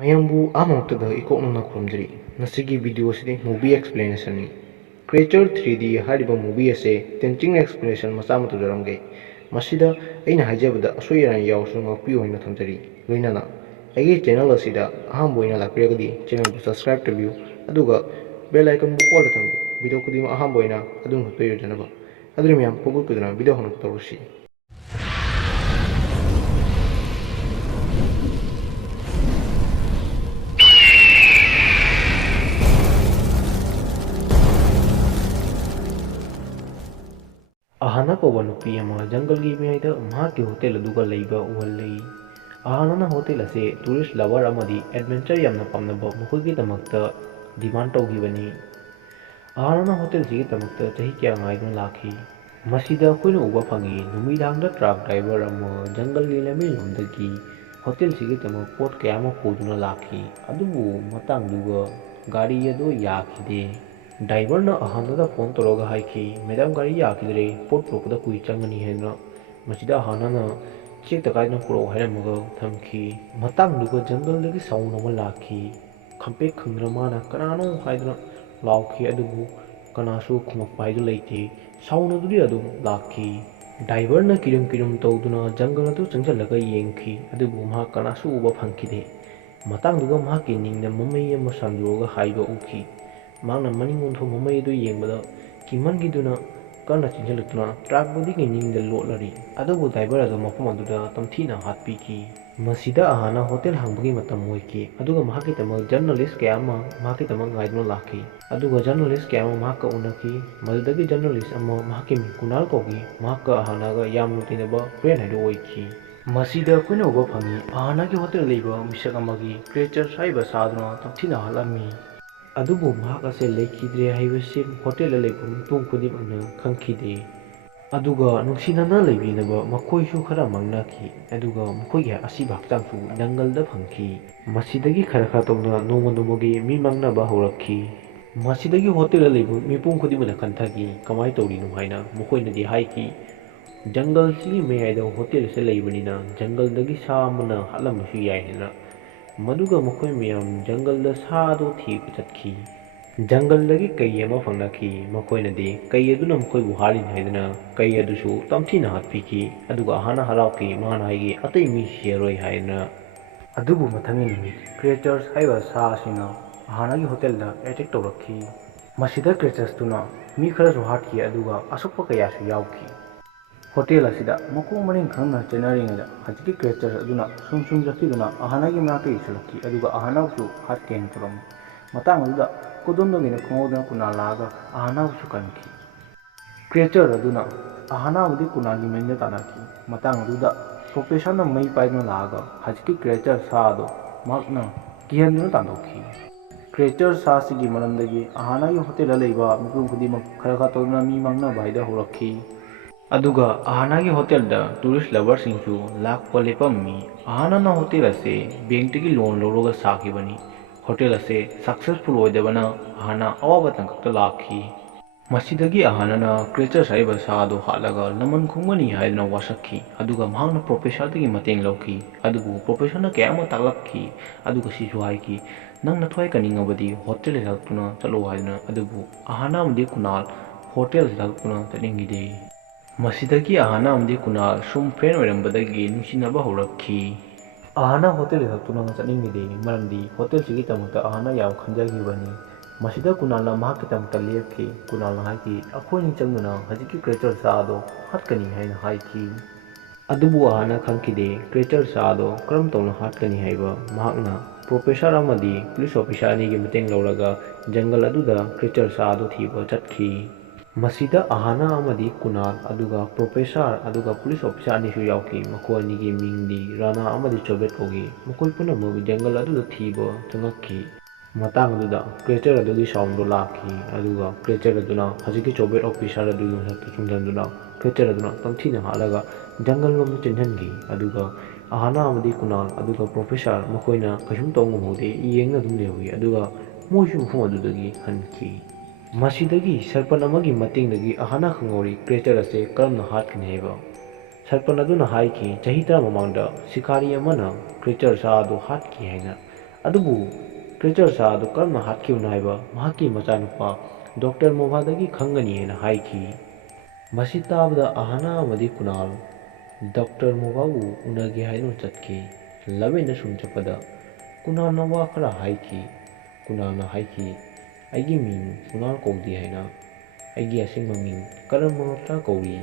ꯃꯌꯥꯝꯕꯨ ꯑꯃꯨꯛꯇꯗ ꯏꯀꯣꯛꯅꯅ ꯈꯨꯔꯨꯝꯖꯔꯤ ꯉꯁꯤꯒꯤ ꯚꯤꯗꯤꯑꯣ ꯑꯁꯤꯗꯤ ꯃꯨꯚꯤ ꯑꯦꯛꯁꯄ꯭ꯂꯦꯅꯦꯁꯟꯅꯤ ꯀ꯭ꯔꯤꯌꯦꯆꯔ 3D ꯍꯥꯏꯔꯤꯕ ꯃꯨꯚꯤ ꯑꯁꯤ ꯇꯦꯟꯆꯤꯡ ꯑꯦꯛꯁꯄ꯭ꯂꯦꯅꯦꯁꯟ ꯃꯆꯥ ꯑꯃ ꯇꯧꯖꯔꯝꯒꯦ ꯃꯁꯤꯗ ꯑꯩꯅ ꯍꯥꯏꯖꯕꯗ ꯑꯁꯣꯏ ꯑꯔꯥꯟ ꯌꯥꯎꯔꯁꯨ ꯉꯥꯛꯄꯤꯌꯨ ꯍꯥꯏꯅ ꯊꯝꯖꯔꯤ ꯂꯣꯏꯅꯅ ꯑꯩꯒꯤ ꯆꯦꯅꯦꯜ ꯑꯁꯤꯗ ꯑꯍꯥꯟꯕ ꯑꯣꯏꯅ ꯂꯥꯛꯄꯤꯔꯒꯗꯤ ꯆꯦꯅꯦꯜꯕꯨ ꯁꯕꯁꯀ꯭ꯔꯥꯏꯕ ꯇꯧꯕꯤꯌꯨ ꯑꯗꯨꯒ ꯕꯦꯜ ꯑꯥꯏꯀꯟꯕꯨ ꯑꯣꯜꯗ ꯊꯝꯕꯤꯌꯨ ꯚꯤꯗꯤꯑꯣ ꯈꯨꯗꯤꯡꯃꯛ ꯑꯍꯥꯟꯕ ꯑꯣꯏꯅ ꯑꯗꯨꯝ ꯈꯛꯇ ꯌꯣꯟꯖꯅꯕ ꯑꯗꯨꯅ ꯃꯌꯥꯝ ꯄꯣꯛꯂꯛꯄꯗꯨꯅ ꯚꯤꯗꯤꯑꯣ ꯍꯧꯅ ꯇꯧꯔꯁꯤ ꯑꯍꯥꯅ ꯀꯧꯕ ꯅꯨꯄꯤ ꯑꯃ ꯖꯪꯒꯜꯒꯤ ꯃꯌꯥꯏꯗ ꯃꯍꯥꯛꯀꯤ ꯍꯣꯇꯦꯜ ꯑꯗꯨꯒ ꯂꯩꯕ ꯎꯍꯜꯂꯤ ꯑꯍꯥꯅꯥꯅ ꯍꯣꯇꯦꯜ ꯑꯁꯤ ꯇꯨꯔꯤꯁ ꯂꯚꯔ ꯑꯃꯗꯤ ꯑꯦꯗꯚꯦꯟꯆꯔ ꯌꯥꯝꯅ ꯄꯥꯝꯅꯕ ꯃꯈꯣꯏꯒꯤꯗꯃꯛꯇ ꯗꯤꯃꯥꯟ ꯇꯧꯈꯤꯕꯅꯤ ꯑꯍꯥꯅꯥꯅ ꯍꯣꯇꯦꯜꯁꯤꯒꯤꯗꯃꯛꯇ ꯆꯍꯤ ꯀꯌꯥ ꯉꯥꯏꯗꯨꯅ ꯂꯥꯛꯈꯤ ꯃꯁꯤꯗ ꯑꯩꯈꯣꯏꯅ ꯎꯕ ꯐꯪꯏ ꯅꯨꯃꯤꯗꯥꯡꯗ ꯇ꯭ꯔꯛ ꯗ꯭राꯏꯚꯔ ꯑꯃ ꯖꯪꯒꯜꯒꯤ ꯂꯝꯕꯤꯔꯣꯝꯗꯒꯤ ꯍꯣꯇꯦꯜꯁꯤꯒꯤꯗꯃꯛ ꯄꯣꯠ ꯀꯌꯥ ꯑꯃ ꯄꯨꯗꯨꯅ ꯂꯥꯛꯈꯤ ꯑꯗꯨꯕꯨ ꯃꯇꯥꯡꯗꯨꯒ ꯒꯥꯔꯤ ꯑꯗꯨ ꯌꯥꯈꯤꯗꯦ ꯗ꯭राꯏꯚꯔꯅ ꯑꯍꯥꯅꯥꯗ ꯐꯣꯟ ꯇꯧꯔꯒ ꯍꯥꯏꯈꯤ ꯃꯦꯗꯥꯝ ꯒꯥꯔꯤ ꯌꯥꯈꯤꯗ꯭ꯔꯦ ꯄꯣꯠ ꯄꯨꯔꯛꯄꯗ ꯀꯨꯏ ꯆꯪꯒꯅꯤ ꯍꯥꯏꯅ ꯃꯁꯤꯗ ꯑꯍꯥꯅꯥꯅ ꯆꯦꯛꯇ ꯀꯥꯏꯗꯅ ꯄꯨꯔꯛꯎ ꯍꯥꯏꯔꯝꯃꯒ ꯊꯝꯈꯤ ꯃꯇꯥꯡꯗꯨꯒ ꯖꯪꯒꯜꯗꯒꯤ ꯁꯥꯎꯟ ꯑꯃ ꯂꯥꯛꯈꯤ ꯈꯪꯄ꯭ꯔꯦꯛ ꯈꯪꯗꯅ ꯃꯥꯅ ꯀꯅꯥꯅꯣ ꯍꯥꯏꯗꯨꯅ ꯂꯥꯎꯈꯤ ꯑꯗꯨꯕꯨ ꯀꯅꯥꯁꯨ ꯈꯨꯝꯃꯛꯄ ꯍꯥꯏꯗꯨ ꯂꯩꯇꯦ ꯁꯥꯎꯟ ꯑꯗꯨꯗꯤ ꯑꯗꯨꯝ ꯂꯥꯛꯈꯤ ꯗ꯭राꯏꯚꯔꯅ ꯀꯤꯔꯨꯝ ꯀꯤꯔꯨꯝ ꯇꯧꯗꯨꯅ ꯖꯪꯒꯜ ꯑꯗꯨ ꯆꯪꯁꯤꯜꯂꯒ ꯌꯦꯡꯈꯤ ꯑꯗꯨꯕꯨ ꯃꯍꯥꯛ ꯀꯅꯥꯁꯨ ꯎꯕ ꯐꯪꯈꯤꯗꯦ ꯃꯇꯥꯡꯗꯨꯒ ꯃꯍꯥꯛꯀꯤ ꯅꯤꯡꯗ ꯃꯃꯩ ꯑꯃ ꯁꯟꯗꯣꯛꯑꯒ ꯍꯥꯏꯕ ꯎꯈꯤ ꯃꯍꯥꯛꯅ ꯃꯅꯤꯡ ꯑꯣꯟꯊꯣꯛ ꯃꯃꯩ ꯑꯗꯨ ꯌꯦꯡꯕꯗ ꯀꯤꯃꯟꯈꯤꯗꯨꯅ ꯀꯟꯅ ꯆꯦꯟꯁꯤꯜꯂꯛꯇꯨꯅ ꯇ꯭ꯔꯛ ꯕꯣꯗꯤꯒꯤ ꯅꯤꯡꯗ ꯂꯣꯠꯂꯔꯤ ꯑꯗꯨꯕꯨ ꯗ꯭राꯏꯚꯔ ꯑꯗꯨ ꯃꯐꯝ ꯑꯗꯨꯗ ꯇꯝꯊꯤꯅ ꯍꯥꯠꯄꯤꯈꯤ ꯃꯁꯤꯗ ꯑꯍꯥꯅꯥ ꯍꯣꯇꯦꯜ ꯍꯥꯡꯕꯒꯤ ꯃꯇꯝ ꯑꯣꯏꯈꯤ ꯑꯗꯨꯒ ꯃꯍꯥꯛꯀꯤꯗꯃꯛ ꯖꯔꯅꯦꯂꯤꯁ ꯀꯌꯥ ꯑꯃ ꯃꯍꯥꯛꯀꯤꯗꯃꯛ ꯉꯥꯏꯗꯨꯅ ꯂꯥꯛꯈꯤ ꯑꯗꯨꯒ ꯖꯔꯅꯦꯂꯤꯁ ꯀꯌꯥ ꯑꯃ ꯃꯍꯥꯛꯀ ꯎꯅꯈꯤ ꯃꯗꯨꯗꯒꯤ ꯖꯔꯅꯦꯂꯤꯁ ꯑꯃ ꯃꯍꯥꯛꯀꯤ ꯃꯤꯡ ꯀꯨꯅꯥꯜ ꯀꯧꯈꯤ ꯃꯍꯥꯛꯀ ꯑꯍꯥꯅꯥꯒ ꯌꯥꯝꯅ ꯇꯤꯟꯅꯕ ꯐ꯭ꯔꯦꯟ ꯍꯥꯏꯗꯨ ꯑꯣꯏꯈꯤ ꯃꯁꯤꯗ ꯑꯩꯈꯣꯏꯅ ꯎꯕ ꯐꯪꯏ ꯑꯍꯥꯅꯥꯒꯤ ꯍꯣꯇꯦꯜ ꯂꯩꯕ ꯃꯤꯁꯛ ꯑꯃꯒꯤ ꯀ꯭ꯔꯤꯌꯦꯆꯔ ꯍꯥꯏꯔꯤꯕ ꯁꯥꯗꯨꯅ ꯇꯝꯊꯤꯅ ꯍꯥꯠꯂꯝꯃꯤ ꯑꯗꯨꯕꯨ ꯃꯍꯥꯛ ꯑꯁꯤ ꯂꯩꯈꯤꯗ꯭ꯔꯦ ꯍꯥꯏꯕꯁꯤ ꯍꯣꯇꯦꯜꯗ ꯂꯩꯕ ꯃꯤꯄꯨꯝ ꯈꯨꯗꯤꯡꯃꯛꯅ ꯈꯪꯈꯤꯗꯦ ꯑꯗꯨꯒ ꯅꯨꯡꯁꯤꯅꯅ ꯂꯩꯃꯤꯟꯅꯕ ꯃꯈꯣꯏꯁꯨ ꯈꯔ ꯃꯥꯡꯅꯈꯤ ꯑꯗꯨꯒ ꯃꯈꯣꯏꯒꯤ ꯑꯁꯤꯕ ꯍꯛꯆꯥꯡꯁꯨ ꯖꯪꯒꯜꯗ ꯐꯪꯈꯤ ꯃꯁꯤꯗꯒꯤ ꯈꯔ ꯇꯧꯅ ꯅꯣꯡꯃ ꯅꯣꯡꯃꯒꯤ ꯃꯤ ꯃꯥꯡꯅꯕ ꯍꯧꯔꯛꯈꯤ ꯃꯁꯤꯗꯒꯤ ꯍꯣꯇꯦꯜꯗ ꯂꯩꯕ ꯃꯤꯄꯨꯝ ꯈꯨꯗꯤꯡꯃꯛꯅ ꯈꯟꯊꯈꯤ ꯀꯃꯥꯏꯅ ꯇꯧꯔꯤꯅꯣ ꯍꯥꯏꯅ ꯃꯈꯣꯏꯅꯗꯤ ꯍꯥꯏꯈꯤ ꯖꯪꯒꯜꯁꯤꯒꯤ ꯃꯌꯥꯏꯗ ꯍꯣꯇꯦꯜ ꯑꯁꯤ ꯂꯩꯕꯅꯤꯅ ꯖꯪꯒꯜꯗꯒꯤ ꯁꯥ ꯑꯃꯅ ꯍꯥꯠꯂꯝꯕꯁꯨ ꯌꯥꯏ ꯍꯥꯏꯅ ꯃꯗꯨꯒ ꯃꯈꯣꯏ ꯃꯌꯥꯝ ꯖꯪꯒꯜꯗ ꯁꯥ ꯑꯗꯨ ꯊꯤꯕ ꯆꯠꯈꯤ ꯖꯪꯒꯜꯗꯒꯤ ꯀꯩ ꯑꯃ ꯐꯪꯅꯈꯤ ꯃꯈꯣꯏꯅꯗꯤ ꯀꯩ ꯑꯗꯨꯅ ꯃꯈꯣꯏꯕꯨ ꯍꯥꯠꯂꯤꯅꯤ ꯍꯥꯏꯗꯨꯅ ꯀꯩ ꯑꯗꯨꯁꯨ ꯇꯝꯊꯤꯅ ꯍꯥꯠꯄꯤꯈꯤ ꯑꯗꯨꯒ ꯑꯍꯥꯅꯥ ꯍꯔꯥꯎꯈꯤ ꯃꯥꯅ ꯍꯥꯏꯈꯤ ꯑꯇꯩ ꯃꯤ ꯁꯤꯔꯔꯣꯏ ꯍꯥꯏꯅ ꯑꯗꯨꯕꯨ ꯃꯊꯪꯒꯤ ꯅꯨꯃꯤꯠ ꯀ꯭ꯔꯤꯌꯦꯆꯔꯁ ꯍꯥꯏꯕ ꯁꯥ ꯑꯁꯤꯅ ꯑꯍꯥꯅꯥꯒꯤ ꯍꯣꯇꯦꯜꯗ ꯑꯦꯇꯦꯛ ꯇꯧꯔꯛꯈꯤ ꯃꯁꯤꯗ ꯀ꯭ꯔꯤꯌꯦꯆꯔꯁꯇꯨꯅ ꯃꯤ ꯈꯔꯁꯨ ꯍꯥꯠꯈꯤ ꯑꯗꯨꯒ ꯑꯁꯣꯛꯄ ꯀꯌꯥꯁꯨ ꯌꯥꯎꯈꯤ ꯍꯣꯇꯦꯜ ꯑꯁꯤꯗ ꯃꯀꯣꯛ ꯃꯔꯤꯡ ꯈꯪꯅ ꯆꯦꯟꯅꯔꯤꯉꯩꯗ ꯍꯧꯖꯤꯛꯀꯤ ꯀ꯭ꯔꯤꯌꯦꯆꯔ ꯑꯗꯨꯅ ꯁꯨꯝ ꯆꯠꯈꯤꯗꯨꯅ ꯑꯍꯥꯅꯥꯒꯤ ꯃꯅꯥꯛꯇ ꯌꯧꯁꯤꯜꯂꯛꯈꯤ ꯑꯗꯨꯒ ꯑꯍꯥꯅꯥꯕꯨꯁꯨ ꯍꯥꯠꯀꯦꯅ ꯇꯧꯔꯝꯃꯤ ꯃꯇꯥꯡ ꯑꯗꯨꯗ ꯈꯨꯗꯣꯝꯗꯒꯤꯅ ꯈꯪꯍꯧꯗꯅ ꯀꯨꯅꯥꯜ ꯂꯥꯛꯑꯒ ꯑꯍꯥꯅꯥꯕꯨꯁꯨ ꯀꯟꯈꯤ ꯀ꯭ꯔꯤꯌꯦꯆꯔ ꯑꯗꯨꯅ ꯑꯍꯥꯅꯥꯕꯨꯗꯤ ꯀꯨꯅꯥꯜꯒꯤ ꯃꯅꯤꯡꯗ ꯇꯥꯟꯅꯈꯤ ꯃꯇꯥꯡ ꯑꯗꯨꯗ ꯄ꯭ꯔꯣꯐꯦꯁꯔꯅ ꯃꯩ ꯄꯥꯏꯗꯨꯅ ꯂꯥꯛꯑꯒ ꯍꯧꯖꯤꯛꯀꯤ ꯀ꯭ꯔꯤꯌꯦꯆꯔ ꯁꯥ ꯑꯗꯨ ꯃꯍꯥꯛꯅ ꯀꯤꯍꯟꯗꯨꯅ ꯇꯥꯟꯊꯣꯛꯈꯤ ꯀ꯭ꯔꯤꯌꯦꯆꯔ ꯁꯥꯁꯤꯒꯤ ꯃꯔꯝꯗꯒꯤ ꯑꯍꯥꯅꯥꯒꯤ ꯍꯣꯇꯦꯜꯗ ꯂꯩꯕ ꯃꯤꯄꯨꯝ ꯈꯨꯗꯤꯡꯃꯛ ꯈꯔ ꯇꯧꯗꯨꯅ ꯃꯤ ꯃꯥꯡꯅꯕ ꯍꯥꯏꯗꯨ ꯍꯧꯔꯛꯈꯤ ꯑꯗꯨꯒ ꯑꯍꯥꯅꯥꯒꯤ ꯍꯣꯇꯦꯜꯗ ꯇꯨꯔꯤꯁ ꯂꯚꯔꯁꯤꯡꯁꯨ ꯂꯥꯛꯄ ꯂꯦꯞꯄꯝꯃꯤ ꯑꯍꯥꯅꯥꯅ ꯍꯣꯇꯦꯜ ꯑꯁꯤ ꯕꯦꯡꯛꯇꯒꯤ ꯂꯣꯟ ꯂꯧꯔꯒ ꯁꯥꯈꯤꯕꯅꯤ ꯍꯣꯇꯦꯜ ꯑꯁꯤ ꯁꯛꯁꯦꯁꯐꯨꯜ ꯑꯣꯏꯗꯕꯅ ꯑꯍꯥꯅꯥ ꯑꯋꯥꯕ ꯇꯥꯡꯀꯛꯇ ꯂꯥꯛꯈꯤ ꯃꯁꯤꯗꯒꯤ ꯑꯍꯥꯅꯥꯅ ꯀ꯭ꯔꯤꯌꯦꯆꯔꯁ ꯍꯥꯏꯔꯤꯕ ꯁꯥ ꯑꯗꯨ ꯍꯥꯠꯂꯒ ꯂꯃꯟ ꯈꯨꯝꯒꯅꯤ ꯍꯥꯏꯗꯨꯅ ꯋꯥꯁꯛꯈꯤ ꯑꯗꯨꯒ ꯃꯍꯥꯛꯅ ꯄ꯭ꯔꯣꯐꯦꯁꯔꯗꯒꯤ ꯃꯇꯦꯡ ꯂꯧꯈꯤ ꯑꯗꯨꯕꯨ ꯄ꯭ꯔꯣꯐꯦꯁꯔꯅ ꯀꯌꯥ ꯑꯃ ꯇꯥꯛꯂꯛꯈꯤ ꯑꯗꯨꯒ ꯁꯤꯁꯨ ꯍꯥꯏꯈꯤ ꯅꯪꯅ ꯊꯋꯥꯏ ꯀꯟꯅꯤꯡꯉꯕꯗꯤ ꯍꯣꯇꯦꯜꯗ ꯍꯜꯂꯛꯇꯨꯅ ꯆꯠꯂꯣ ꯍꯥꯏꯗꯨꯅ ꯑꯗꯨꯕꯨ ꯑꯍꯥꯅꯥ ꯑꯃꯗꯤ ꯀꯨꯅꯥꯜ ꯍꯣꯇꯦꯜꯗ ꯍꯜꯂꯛꯇꯨꯅ ꯆꯠꯅꯤꯡꯈꯤꯗꯦ ꯃꯁꯤꯗꯒꯤ ꯑꯍꯥꯅꯥ ꯑꯃꯗꯤ ꯀꯨꯅꯥꯜ ꯁꯨꯝ ꯐ꯭ꯔꯦꯟ ꯑꯣꯏꯔꯝꯕꯗꯒꯤ ꯅꯨꯡꯁꯤꯅꯕ ꯍꯧꯔꯛꯈꯤ ꯑꯍꯥꯅꯥ ꯍꯣꯇꯦꯜꯗ ꯍꯜꯂꯛꯇꯨꯅ ꯆꯠꯅꯤꯡꯈꯤꯗꯦ ꯃꯔꯝꯗꯤ ꯍꯣꯇꯦꯜꯁꯤꯒꯤꯗꯃꯛꯇ ꯑꯍꯥꯅꯥ ꯌꯥꯝ ꯈꯟꯖꯈꯤꯕꯅꯤ ꯃꯁꯤꯗ ꯀꯨꯅꯥꯜꯅ ꯃꯍꯥꯛꯀꯤꯗꯃꯛꯇ ꯂꯦꯞꯈꯤ ꯀꯨꯅꯥꯜꯅ ꯍꯥꯏꯈꯤ ꯑꯩꯈꯣꯏꯅꯤ ꯆꯪꯗꯨꯅ ꯍꯧꯖꯤꯛꯀꯤ ꯀ꯭ꯔꯤꯌꯦꯆꯔ ꯁꯥ ꯑꯗꯨ ꯍꯥꯠꯀꯅꯤ ꯍꯥꯏꯅ ꯍꯥꯏꯈꯤ ꯑꯗꯨꯕꯨ ꯑꯍꯥꯅꯥ ꯈꯪꯈꯤꯗꯦ ꯀ꯭ꯔꯤꯌꯦꯆꯔ ꯁꯥ ꯑꯗꯨ ꯀꯔꯝ ꯇꯧꯅ ꯍꯥꯠꯀꯅꯤ ꯍꯥꯏꯕ ꯃꯍꯥꯛꯅ ꯄ꯭ꯔꯣꯐꯦꯁꯔ ꯑꯃꯗꯤ ꯄꯨꯂꯤꯁ ꯑꯣꯐꯤꯁꯥꯔ ꯑꯅꯤꯒꯤ ꯃꯇꯦꯡ ꯂꯧꯔꯒ ꯖꯪꯒꯜ ꯑꯗꯨꯗ ꯀ꯭ꯔꯤꯌꯦꯆꯔ ꯁꯥ ꯑꯗꯨ ꯊꯤꯕ ꯆꯠꯈꯤ ꯃꯁꯤꯗ ꯑꯍꯥꯅꯥ ꯑꯃꯗꯤ ꯀꯨꯅꯥꯜ ꯑꯗꯨꯒ ꯄ꯭ꯔꯣꯐꯦꯁꯔ ꯑꯗꯨꯒ ꯄꯨꯂꯤꯁ ꯑꯣꯐꯤꯁꯥꯔ ꯑꯅꯤꯁꯨ ꯌꯥꯎꯈꯤ ꯃꯈꯣꯏ ꯑꯅꯤꯒꯤ ꯃꯤꯡꯗꯤ ꯔꯥꯅꯥ ꯑꯃꯗꯤ ꯆꯣꯕꯦꯠ ꯀꯧꯈꯤ ꯃꯈꯣꯏ ꯄꯨꯝꯅꯃꯛ ꯖꯪꯒꯜ ꯑꯗꯨꯗ ꯊꯤꯕ ꯆꯪꯉꯛꯈꯤ ꯃꯇꯥꯡ ꯑꯗꯨꯗ ꯀ꯭ꯔꯤꯌꯦꯆꯔ ꯑꯗꯨꯒꯤ ꯁꯥꯎꯟꯗꯣ ꯂꯥꯛꯈꯤ ꯑꯗꯨꯒ ꯀ꯭ꯔꯤꯌꯦꯆꯔ ꯑꯗꯨꯅ ꯍꯧꯖꯤꯛꯀꯤ ꯆꯣꯕꯦꯠ ꯑꯣꯐꯤꯁꯥꯔ ꯑꯗꯨꯒꯤ ꯃꯊꯛꯇ ꯆꯨꯡꯁꯤꯟꯗꯨꯅ ꯀ꯭ꯔꯤꯌꯦꯆꯔ ꯑꯗꯨꯅ ꯇꯝꯊꯤꯅ ꯍꯥꯠꯂꯒ ꯖꯪꯒꯜ ꯂꯣꯝꯗ ꯆꯦꯟꯍꯟꯈꯤ ꯑꯗꯨꯒ ꯑꯍꯥꯅꯥ ꯑꯃꯗꯤ ꯀꯨꯅꯥꯜ ꯑꯗꯨꯒ ꯄ꯭ꯔꯣꯐꯦꯁꯔ ꯃꯈꯣꯏꯅ ꯀꯩꯁꯨꯝ ꯇꯧꯕ ꯉꯝꯍꯧꯗꯦ ꯌꯦꯡꯅ ꯑꯗꯨꯝ ꯂꯩꯍꯧꯏ ꯑꯗꯨꯒ ꯃꯣꯏꯁꯨ ꯃꯐꯝ ꯑꯗꯨꯗꯒꯤ ꯍꯟꯈꯤ ꯃꯁꯤꯗꯒꯤ ꯁꯔꯄꯟ ꯑꯃꯒꯤ ꯃꯇꯦꯡꯗꯒꯤ ꯑꯍꯥꯅꯥ ꯈꯪꯍꯧꯔꯤ ꯀ꯭ꯔꯤꯌꯦꯆꯔ ꯑꯁꯤ ꯀꯔꯝꯅ ꯍꯥꯠꯀꯅꯤ ꯍꯥꯏꯕ ꯁꯔꯄꯟ ꯑꯗꯨꯅ ꯍꯥꯏꯈꯤ ꯆꯍꯤ 10 ꯃꯃꯥꯡꯗ ꯁꯤꯀꯥꯔꯤ ꯑꯃꯅ ꯀ꯭ꯔꯤꯌꯦꯆꯔ ꯁꯥ ꯑꯗꯨ ꯍꯥꯠꯈꯤ ꯍꯥꯏꯅ ꯑꯗꯨꯕꯨ ꯀ꯭ꯔꯦꯆꯔ ꯁꯥ ꯑꯗꯨ ꯀꯔꯝꯅ ꯍꯥꯠꯈꯤꯕꯅꯣ ꯍꯥꯏꯕ ꯃꯍꯥꯛꯀꯤ ꯃꯆꯥꯅꯨꯄꯥ ꯗꯣꯛꯇꯔ ꯃꯣꯚꯥꯗꯒꯤ ꯈꯪꯒꯅꯤ ꯍꯥꯏꯅ ꯍꯥꯏꯈꯤ꯫ ꯃꯁꯤ ꯇꯥꯕꯗ ꯑꯍꯥꯅꯥ ꯑꯃꯗꯤ ꯀꯨꯅꯥꯜ ꯗꯣꯛꯇꯔ ꯃꯣꯚꯥꯕꯨ ꯎꯅꯒꯦ ꯍꯥꯏꯗꯨꯅ ꯆꯠꯈꯤ꯫ ꯂꯝꯕꯤꯗ ꯁꯨꯝ ꯆꯠꯄꯗ ꯀꯨꯅꯥꯜꯅ ꯋꯥ ꯈꯔ ꯍꯥꯏꯈꯤ꯫ ꯀꯨꯅꯥꯜꯅ ꯍꯥꯏꯈꯤ, "ꯑꯩꯒꯤ ꯃꯤꯡ ꯀꯨꯅꯥꯜ ꯀꯧꯗꯦ ꯍꯥꯏꯅ, ꯑꯩꯒꯤ ꯑꯁꯦꯡꯕ ꯃꯤꯡ ꯀꯔꯟ ꯃꯜꯍꯣꯇ꯭ꯔꯥ ꯀꯧꯏ꯫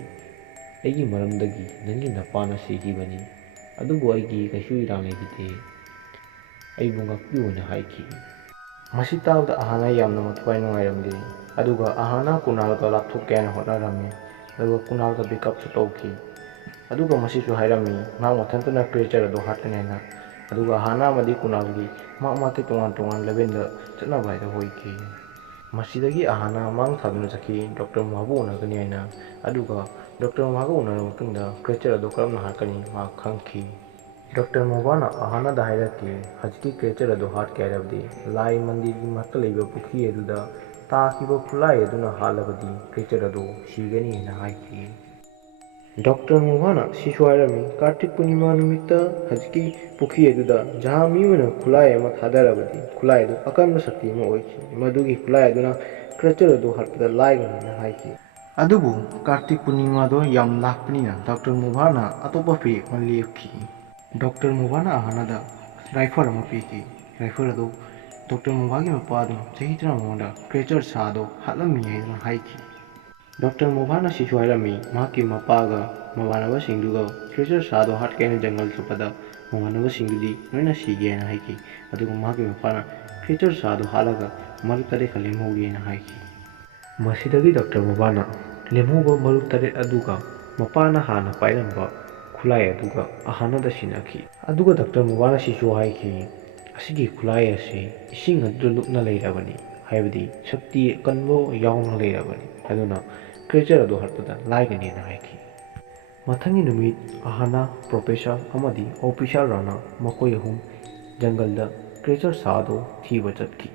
ꯑꯩꯒꯤ ꯃꯔꯝꯗꯒꯤ ꯅꯪꯒꯤ ꯅꯄꯥꯅ ꯁꯤꯈꯤꯕꯅꯤ, ꯑꯗꯨꯕꯨ ꯑꯩꯒꯤ ꯀꯩꯁꯨ ꯏꯔꯥꯟ ꯂꯩꯈꯤꯗꯦ꯫ ꯑꯩꯕꯨ ꯉꯥꯛꯄꯤꯌꯨ" ꯍꯥꯏꯅ ꯍꯥꯏꯈꯤ꯫ ꯃꯁꯤ ꯇꯥꯕꯗ ꯑꯍꯥꯅꯥ ꯌꯥꯝꯅ ꯃꯊ꯭ꯋꯥꯏ ꯅꯨꯡꯉꯥꯏꯔꯝꯗꯦ꯫ ꯑꯗꯨꯒ ꯑꯍꯥꯅꯥ ꯀꯨꯅꯥꯜꯒ ꯂꯥꯞꯊꯣꯛꯀꯦ ꯍꯥꯏꯅ ꯍꯣꯠꯅꯔꯝꯃꯤ꯫ ꯑꯗꯨꯒ ꯀꯨꯅꯥꯜꯒ ꯕꯦꯛꯑꯞꯁꯨ ꯇꯧꯈꯤ꯫ ꯑꯗꯨꯒ ꯃꯁꯤꯁꯨ ꯍꯥꯏꯔꯝꯃꯤ ꯃꯍꯥꯛ ꯃꯊꯟꯇꯅ ꯀ꯭ꯔꯦꯆꯔ ꯑꯗꯨ ꯍꯥꯠꯀꯅꯤ ꯍꯥꯏꯅ꯫ ꯑꯗꯨꯒ ꯑꯍꯥꯅꯥ ꯑꯃꯗꯤ ꯀꯨꯅꯥꯜꯒꯤ ꯃꯍꯥꯛꯀꯤ ꯇꯣꯉꯥꯟ ꯇꯣꯉꯥꯟ ꯂꯦꯚꯦꯜꯗ ꯆꯠꯅꯕ ꯍꯥꯏꯗꯣ ꯑꯣꯏꯈꯤ꯫ ꯃꯁꯤꯗꯒꯤ ꯑꯍꯥꯅꯥ ꯃꯥꯡ ꯊꯥꯗꯨꯅ ꯆꯠꯈꯤ ꯗꯣꯛꯇꯔ ꯃꯣꯚꯥꯕꯨ ꯎꯅꯒꯅꯤ ꯍꯥꯏꯅ꯫ ꯑꯗꯨꯒ ꯗꯣꯛꯇꯔ ꯃꯣꯚꯥꯒ ꯎꯅꯔꯕ ꯃꯇꯨꯡꯗ ꯀ꯭ꯔꯦꯆꯔ ꯑꯗꯨ ꯀꯔꯝꯅ ꯍꯥꯠꯀꯅꯤ ꯃꯍꯥꯛ ꯈꯪꯈꯤ꯫ ꯗꯣꯛꯇꯔ ꯃꯣꯚꯥꯅ ꯑꯍꯥꯅꯥꯗ ꯍꯥꯏꯔꯛꯈꯤ ꯍꯧꯖꯤꯛꯀꯤ ꯀ꯭ꯔꯦꯆꯔ ꯑꯗꯨ ꯍꯥꯠꯀꯦ ꯍꯥꯏꯔꯕꯗꯤ ꯂꯥꯏ ꯃꯟꯗꯤꯔꯒꯤ ꯃꯅꯥꯛꯇ ꯂꯩꯕ ꯄꯨꯈ꯭ꯔꯤ ꯑꯗꯨꯗ ꯇꯥꯈꯤꯕ ꯈꯨꯠꯂꯥꯏ ꯑꯗꯨꯅ ꯍꯥꯠꯂꯕꯗꯤ ꯀ꯭ꯔꯦꯆꯔ ꯑꯗꯨ ꯁꯤꯒꯅꯤ ꯍꯥꯏꯅ ꯍꯥꯏꯈꯤ꯫ ꯗꯣꯛꯇꯔ ꯃꯣꯚꯥꯅ ꯁꯤꯁꯨ ꯍꯥꯏꯔꯝꯃꯤ ꯀꯥꯔꯇꯤꯛ ꯄꯨꯔꯅꯤꯃꯥ ꯅꯨꯃꯤꯠꯇ ꯍꯧꯖꯤꯛꯀꯤ ꯄꯨꯈ꯭ꯔꯤ ꯑꯗꯨꯗ ꯖꯍꯥ ꯃꯤꯑꯣꯏꯅ ꯈꯨꯠꯂꯥꯏ ꯑꯃ ꯊꯥꯗꯔꯕꯗꯤ ꯈꯨꯠꯂꯥꯏ ꯑꯗꯨ ꯑꯀꯟꯕ ꯁꯛꯇꯤ ꯑꯃ ꯑꯣꯏꯈꯤ, ꯃꯗꯨꯒꯤ ꯈꯨꯠꯂꯥꯏ ꯑꯗꯨꯅ ꯀ꯭ꯔꯦꯆꯔ ꯑꯗꯨ ꯍꯥꯠꯄꯗ ꯂꯥꯏꯒꯅꯤ ꯍꯥꯏꯅ ꯍꯥꯏꯈꯤ꯫ ꯑꯗꯨꯕꯨ ꯀꯥꯔꯇꯤꯛ ꯄꯨꯔꯅꯤꯃꯥꯗꯣ ꯌꯥꯝ ꯂꯥꯞꯄꯅꯤꯅ ꯗꯣꯛꯇꯔ ꯃꯣꯚꯥꯅ ꯑꯇꯣꯞꯄ ꯐꯤꯔꯦꯞ ꯑꯃ ꯂꯦꯞꯈꯤ꯫ ꯗꯣꯛꯇꯔ ꯃꯣꯚꯥꯅ ꯑꯍꯥꯅꯥꯗ ꯔꯥꯏꯐꯜ ꯑꯃ ꯄꯤꯈꯤ꯫ ꯔꯥꯏꯐꯜ ꯑꯗꯨ ꯗꯣꯛꯇꯔ ꯃꯣꯚꯥꯒꯤ ꯃꯄꯥꯗꯨꯅ ꯆꯍꯤ 10 ꯃꯃꯥꯡꯗ ꯀ꯭ꯔꯦꯆꯔ ꯁꯥꯗꯣ ꯍꯥꯠꯂꯝꯃꯤ ꯍꯥꯏꯗꯨꯅ ꯍꯥꯏꯈꯤ꯫ ꯗꯣꯛꯇꯔ ꯃꯣꯚꯥꯅ ꯁꯤꯁꯨ ꯍꯥꯏꯔꯝꯃꯤ ꯃꯍꯥꯛꯀꯤ ꯃꯄꯥꯒ ꯃꯃꯥꯟꯅꯕꯁꯤꯡꯗꯨꯒ ꯀ꯭ꯔꯦꯆꯔ ꯁꯥꯗꯣ ꯍꯥꯠꯀꯦ ꯍꯥꯏꯅ ꯖꯪꯒꯜ ꯆꯠꯄꯗ ꯃꯃꯥꯟꯅꯕꯁꯤꯡꯗꯨꯗꯤ ꯂꯣꯏꯅ ꯁꯤꯒꯦ ꯍꯥꯏꯅ ꯍꯥꯏꯈꯤ꯫ ꯑꯗꯨꯒ ꯃꯍꯥꯛꯀꯤ ꯃꯄꯥꯅ ꯀ꯭ꯔꯦꯆꯔ ꯁꯥꯗꯣ ꯍꯥꯠꯂꯒ ꯃꯔꯨꯞ 9ꯈꯛ ꯂꯦꯝꯍꯧꯒꯦ ꯍꯥꯏꯅ ꯍꯥꯏꯈꯤ꯫ ꯃꯁꯤꯗꯒꯤ ꯗꯣꯛꯇꯔ ꯃꯣꯚꯥꯅ ꯂꯦꯝꯍꯧꯕ ꯃꯔꯨꯞ 9 ꯑꯗꯨꯒ ꯃꯄꯥꯅ ꯍꯥꯟꯅ ꯄꯥꯏꯔꯝꯕ ꯈꯨꯠꯂꯥꯏ ꯑꯗꯨꯒ ꯑꯍꯥꯅꯥꯗ ꯁꯤꯟꯅꯈꯤ꯫ ꯑꯗꯨꯒ ꯗꯣꯛꯇꯔ ꯃꯣꯚꯥꯅ ꯁꯤꯁꯨ ꯍꯥꯏꯈꯤ, "ꯑꯁꯤꯒꯤ ꯈꯨꯠꯂꯥꯏ ꯑꯁꯤ ꯏꯁꯤꯡ ꯑꯗꯨꯗ ꯂꯨꯞꯅ ꯂꯩꯔꯕꯅꯤ, ꯍꯥꯏꯕꯗꯤ ꯁꯛꯇꯤ ꯑꯀꯟꯕ ꯌꯥꯎꯅ ꯂꯩꯔꯕꯅꯤ, ꯑꯗꯨꯅ ꯀ꯭ꯔꯦꯆꯔ ꯑꯗꯨ ꯍꯥꯠꯄꯗ ꯂꯥꯏꯒꯅꯤ" ꯍꯥꯏꯅ ꯍꯥꯏꯈꯤ꯫ ꯃꯊꯪꯒꯤ ꯅꯨꯃꯤꯠ ꯑꯍꯥꯅꯥ, ꯄ꯭ꯔꯣꯐꯦꯁꯔ ꯑꯃꯗꯤ ꯑꯣꯐꯤꯁꯥꯔ ꯔꯥꯅꯥ ꯃꯈꯣꯏ ꯑꯍꯨꯝ ꯖꯪꯒꯜꯗ ꯀ꯭ꯔꯦꯆꯔ ꯁꯥꯗꯣ ꯊꯤꯕ ꯆꯠꯈꯤ꯫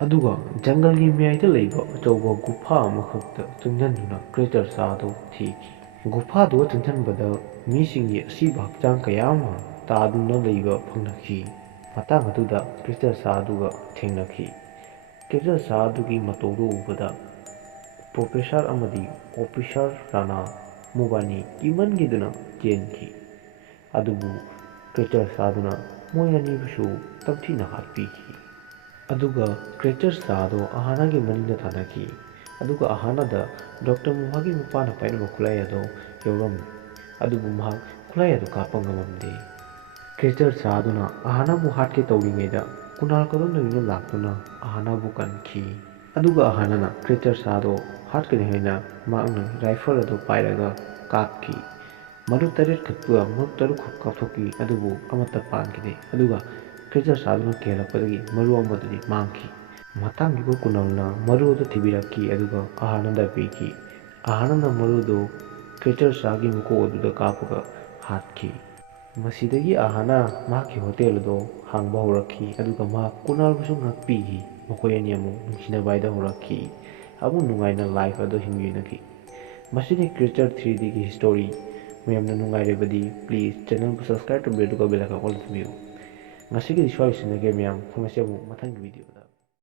ꯑꯗꯨꯒ ꯖꯪꯒꯜꯒꯤ ꯃꯌꯥꯏꯗ ꯂꯩꯕ ꯑꯆꯧꯕ ꯒꯨꯐꯥ ꯑꯃꯈꯛꯇ ꯆꯪꯁꯤꯟꯗꯨꯅ ꯀ꯭ꯔꯦꯆꯔ ꯁꯥꯗꯣ ꯊꯤꯈꯤ꯫ ꯒꯨꯐꯥꯗꯨꯗ ꯆꯪꯁꯤꯟꯕꯗ ꯃꯤꯁꯤꯡꯒꯤ ꯑꯁꯤꯕ ꯍꯛꯆꯥꯡ ꯀꯌꯥ ꯑꯃ ꯇꯥꯗꯨꯅ ꯂꯩꯕ ꯐꯪꯅꯈꯤ꯫ ꯃꯇꯥꯡ ꯑꯗꯨꯗ ꯀ꯭ꯔꯦꯆꯔ ꯁꯥ ꯑꯗꯨꯒ ꯊꯦꯡꯅꯈꯤ꯫ ꯀ꯭ꯔꯦꯆꯔ ꯁꯥ ꯑꯗꯨꯒꯤ ꯃꯇꯧꯗꯨ ꯎꯕꯗ ꯄ꯭ꯔꯣꯐꯦꯁꯔ ꯑꯃꯗꯤ ꯑꯣꯐꯤꯁꯥꯔ ꯔꯥꯅꯥ ꯃꯕꯥꯅꯤ ꯀꯤꯃꯟꯈꯤꯗꯨꯅ ꯆꯦꯟꯈꯤ꯫ ꯑꯗꯨꯕꯨ ꯀ꯭ꯔꯦꯆꯔ ꯁꯥꯗꯨꯅ ꯃꯣꯏ ꯑꯅꯤꯕꯨꯁꯨ ꯇꯝꯊꯤꯅ ꯍꯥꯠꯄꯤꯈꯤ꯫ ꯑꯗꯨꯒ ꯀ꯭ꯔꯦꯆꯔ ꯁꯥꯗꯣ ꯑꯍꯥꯅꯥꯒꯤ ꯃꯅꯤꯡꯗ ꯇꯥꯟꯅꯈꯤ꯫ ꯑꯗꯨꯒ ꯑꯍꯥꯅꯥꯗ ꯗꯣꯛꯇꯔ ꯃꯣꯚꯥꯒꯤ ꯃꯄꯥꯅ ꯄꯥꯏꯔꯝꯕ ꯈꯨꯠꯂꯥꯏ ꯑꯗꯨ ꯌꯧꯔꯝꯃꯤ꯫ ꯑꯗꯨꯕꯨ ꯃꯍꯥꯛ ꯈꯨꯠꯂꯥꯏ ꯑꯗꯨ ꯀꯥꯞꯄ ꯉꯝꯃꯝꯗꯦ꯫ ꯀ꯭ꯔꯦꯆꯔ ꯁꯥꯗꯨꯅ ꯑꯍꯥꯅꯥꯕꯨ ꯍꯥꯠꯀꯦ ꯇꯧꯔꯤꯉꯩꯗ ꯀꯨꯅꯥꯜ ꯀꯗꯣꯝꯗꯒꯤꯅꯣ ꯂꯥꯛꯇꯨꯅ ꯑꯍꯥꯅꯥꯕꯨ ꯀꯟꯈꯤ꯫ ꯑꯗꯨꯒ ꯑꯍꯥꯅꯥꯅ ꯀ꯭ꯔꯦꯆꯔ ꯁꯥꯗꯣ ꯍꯥꯠꯀꯅꯤ ꯍꯥꯏꯅ ꯃꯍꯥꯛꯅ ꯔꯥꯏꯐꯜ ꯑꯗꯨ ꯄꯥꯏꯔꯒ ꯀꯥꯞꯈꯤ꯫ ꯃꯔꯨꯞ 9 ꯈꯛꯇ ꯃꯔꯨꯞ 6 ꯈꯛ ꯀꯥꯞꯊꯣꯛꯈꯤ, ꯑꯗꯨꯕꯨ ꯑꯃꯠꯇ ꯄꯥꯟꯈꯤꯗꯦ꯫ ꯑꯗꯨꯒ ꯀ꯭ꯔꯦꯆꯔ ꯁꯥꯗꯨꯅ ꯀꯤꯍꯜꯂꯛꯄꯗꯒꯤ ꯃꯔꯨ ꯑꯃꯗꯨꯗꯤ ꯃꯥꯡꯈꯤ꯫ ꯃꯇꯥꯡꯗꯨꯗ ꯀꯨꯅꯥꯜꯅ ꯃꯔꯨ ꯑꯗꯨ ꯊꯤꯕꯤꯔꯛꯈꯤ ꯑꯗꯨꯒ ꯑꯍꯥꯅꯥꯗ ꯄꯤꯈꯤ꯫ ꯑꯍꯥꯅꯥꯅ ꯃꯔꯨꯗꯨ ꯀ꯭ꯔꯦꯆꯔ ꯁꯥꯒꯤ ꯃꯀꯣꯛ ꯑꯗꯨꯗ ꯀꯥꯞꯄꯒ ꯍꯥꯠꯈꯤ꯫ ꯃꯁꯤꯗꯒꯤ ꯑꯍꯥꯅꯥ ꯃꯍꯥꯛꯀꯤ ꯍꯣꯇꯦꯜ ꯑꯗꯨ ꯍꯥꯡꯕ ꯍꯧꯔꯛꯈꯤ ꯑꯗꯨꯒ ꯃꯍꯥꯛ ꯀꯨꯅꯥꯜꯕꯨꯁꯨ ꯉꯥꯛꯄꯤꯈꯤ꯫ ꯃꯈꯣꯏ ꯑꯅꯤ ꯑꯃꯨꯛ ꯅꯨꯡꯁꯤꯅꯕ ꯍꯥꯏꯗꯣ ꯍꯧꯔꯛꯈꯤ, ꯑꯃꯨꯛ ꯅꯨꯡꯉꯥꯏꯅ ꯂꯥꯏꯐ ꯑꯗꯨ ꯍꯤꯡꯃꯤꯟꯅꯈꯤ꯫ ꯃꯁꯤꯅꯤ ꯀ꯭ꯔꯦꯆꯔ 3Dꯒꯤ ꯍꯤꯁꯇꯣꯔꯤ꯫ ꯃꯌꯥꯝꯅ ꯅꯨꯡꯉꯥꯏꯔꯕꯗꯤ ꯄ꯭ꯂꯤꯖ ꯆꯦꯅꯦꯜꯕꯨ ꯁꯕꯁꯀ꯭ꯔꯥꯏꯕ ꯇꯧꯕꯤꯌꯨ ꯑꯗꯨꯒ ꯕꯦꯜ ꯑꯥꯏꯀꯟ ꯑꯣꯜ ꯊꯝꯕꯤꯌꯨ꯫ ꯉꯁꯤꯒꯤꯗꯤ ꯁ꯭ꯋꯥꯏꯗ ꯂꯣꯏꯁꯤꯟꯖꯔꯒꯦ ꯃꯌꯥꯝ, ꯊꯦꯡꯅꯁꯤ ꯑꯃꯨꯛ ꯃꯊꯪꯒꯤ ꯚꯤꯗꯤꯑꯣꯗ꯫